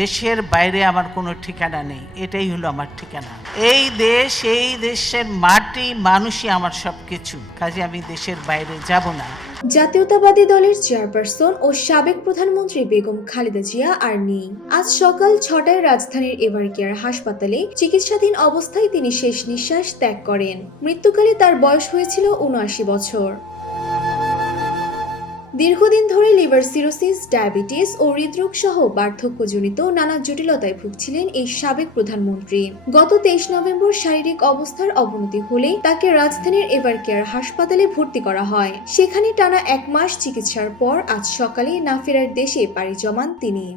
দেশের বাইরে আমার কোনো ঠিকানা নেই, এটাই হলো আমার ঠিকানা। এই দেশ, এই দেশের মাটি, মানুষই আমার সবকিছু, কাজে আমি দেশের বাইরে যাব না। জাতীয়তাবাদী দলের চেয়ারপারসন ও সাবেক প্রধানমন্ত্রী বেগম খালেদা জিয়া আর নেই। আজ সকাল ৬টায় রাজধানীর এভারকেয়ার হাসপাতালে চিকিৎসাধীন অবস্থায় তিনি শেষ নিঃশ্বাস ত্যাগ করেন। মৃত্যুকালে তার বয়স হয়েছিল ৭৯ বছর। দীর্ঘদিন ধরে লিভার সিরোসিস, ডায়াবেটিস ও হৃদরোগ সহ বার্ধক্যজনিত নানা জটিলতায় ভুগছিলেন এই সাবেক প্রধানমন্ত্রী। গত ২৩ নভেম্বর শারীরিক অবস্থার অবনতি হলে তাকে রাজধানীর এভারকেয়ার হাসপাতালে ভর্তি করা হয়। সেখানে টানা ১ মাস চিকিৎসার পর আজ সকালে না ফেরার দেশে পাড়ি জমান তিনি।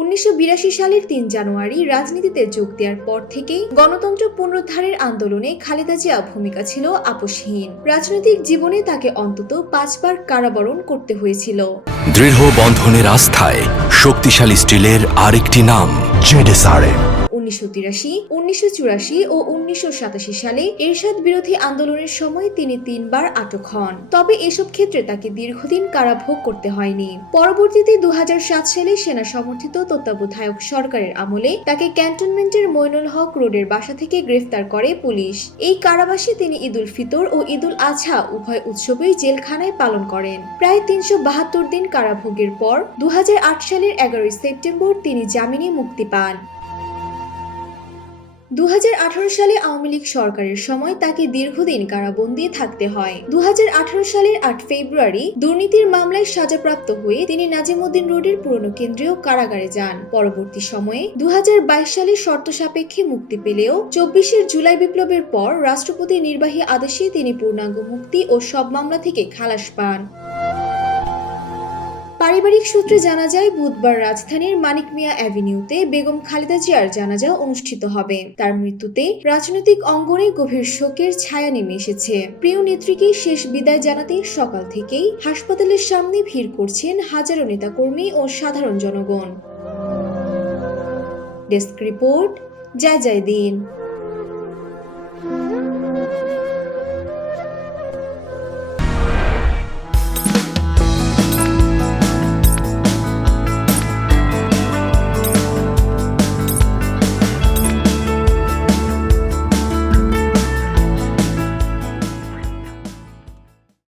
১৯৮২ সালের ৩ জানুয়ারি রাজনীতিতে যোগ দেওয়ার পর থেকেই গণতন্ত্র পুনরুদ্ধারের আন্দোলনে খালেদা জিয়া ভূমিকা ছিল আপসহীন। রাজনৈতিক জীবনে তাকে অন্তত ৫ বার কারাবরণ করতে হয়েছিল। দৃঢ় বন্ধনের আস্থায় শক্তিশালী স্টিলের আরেকটি নাম জেডএসআরএম। ১৯৮৩, ১৯৮৪ ও ১৯৮৭ সালে এরশাদ বিরোধী আন্দোলনের সময় তিনি ৩ বার আটক হন। তবে এসব ক্ষেত্রে তাকে দীর্ঘদিন কারাভোগ করতে হয়নি। পরবর্তীতে ২০০৭ সালে সেনা সমর্থিত তত্ত্বাবধায়ক সরকারের আমলে তাকে ক্যান্টনমেন্টের মইনুল হক রোডের বাসা থেকে গ্রেফতার করে পুলিশ। এই কারাবাসে তিনি ঈদুল ফিতর ও ঈদুল আজহা উভয় উৎসবই জেলখানায় পালন করেন। প্রায় ৩৭২ দিন কারাভোগের পর ২০০৮ সালের ১১ সেপ্টেম্বর তিনি জামিনে মুক্তি পান। ২০১৮ সালে আওয়ামী লীগ সরকারের সময় তাকে দীর্ঘদিন কারাবন্দী থাকতে হয়। ২০১৮ সালের ৮ ফেব্রুয়ারি দুর্নীতির মামলায় সাজাপ্রাপ্ত হয়ে তিনি নাজিমউদ্দিন রোডের পুরনো কেন্দ্রীয় কারাগারে যান। পরবর্তী সময়ে ২০২২ সালে শর্ত সাপেক্ষে মুক্তি পেলেও ২৪ জুলাই বিপ্লবের পর রাষ্ট্রপতি নির্বাহী আদেশে তিনি পূর্ণাঙ্গ মুক্তি ও সব মামলা থেকে খালাস পান। পারিবারিক সূত্রে জানা যায়, বুধবার রাজধানীর মানিক মিয়া অ্যাভিনিউতে বেগম খালেদা জিয়ার জানাজা অনুষ্ঠিত হবে। তার মৃত্যুতে রাজনৈতিক অঙ্গনে গভীর শোকের ছায়া নেমে এসেছে। প্রিয় নেত্রীকে শেষ বিদায় জানাতে সকাল থেকেই হাসপাতালের সামনে ভিড় করছেন হাজারো নেতাকর্মী ও সাধারণ জনগণ। ডেস্ক রিপোর্ট, জয় জয় দিন।